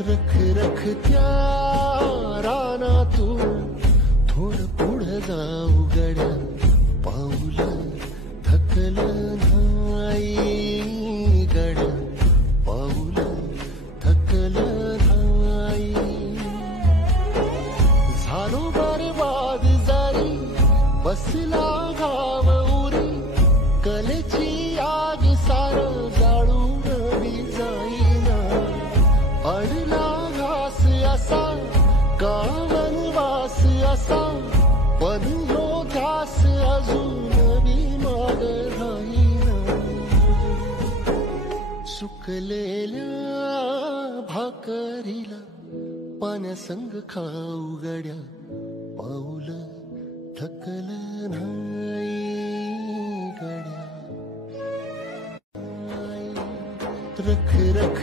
रख रख त्या रानातून थोडं पुढं जाऊ गड्या, पाऊल थकलं नाही गड्या, पाऊल थकलं नाही. झालो बरबाद जरी बसला घाव उरी, कलेची आग सार जाळून बी जाईना. अडला घास असा का वनवास असा, पण ह्यो ध्यास अजून बी माग राहीना. सुकलेल्या भाकरीला पाण्यासंग खाऊ गड्या, पाऊल थकलं नाही गड्या. रख रख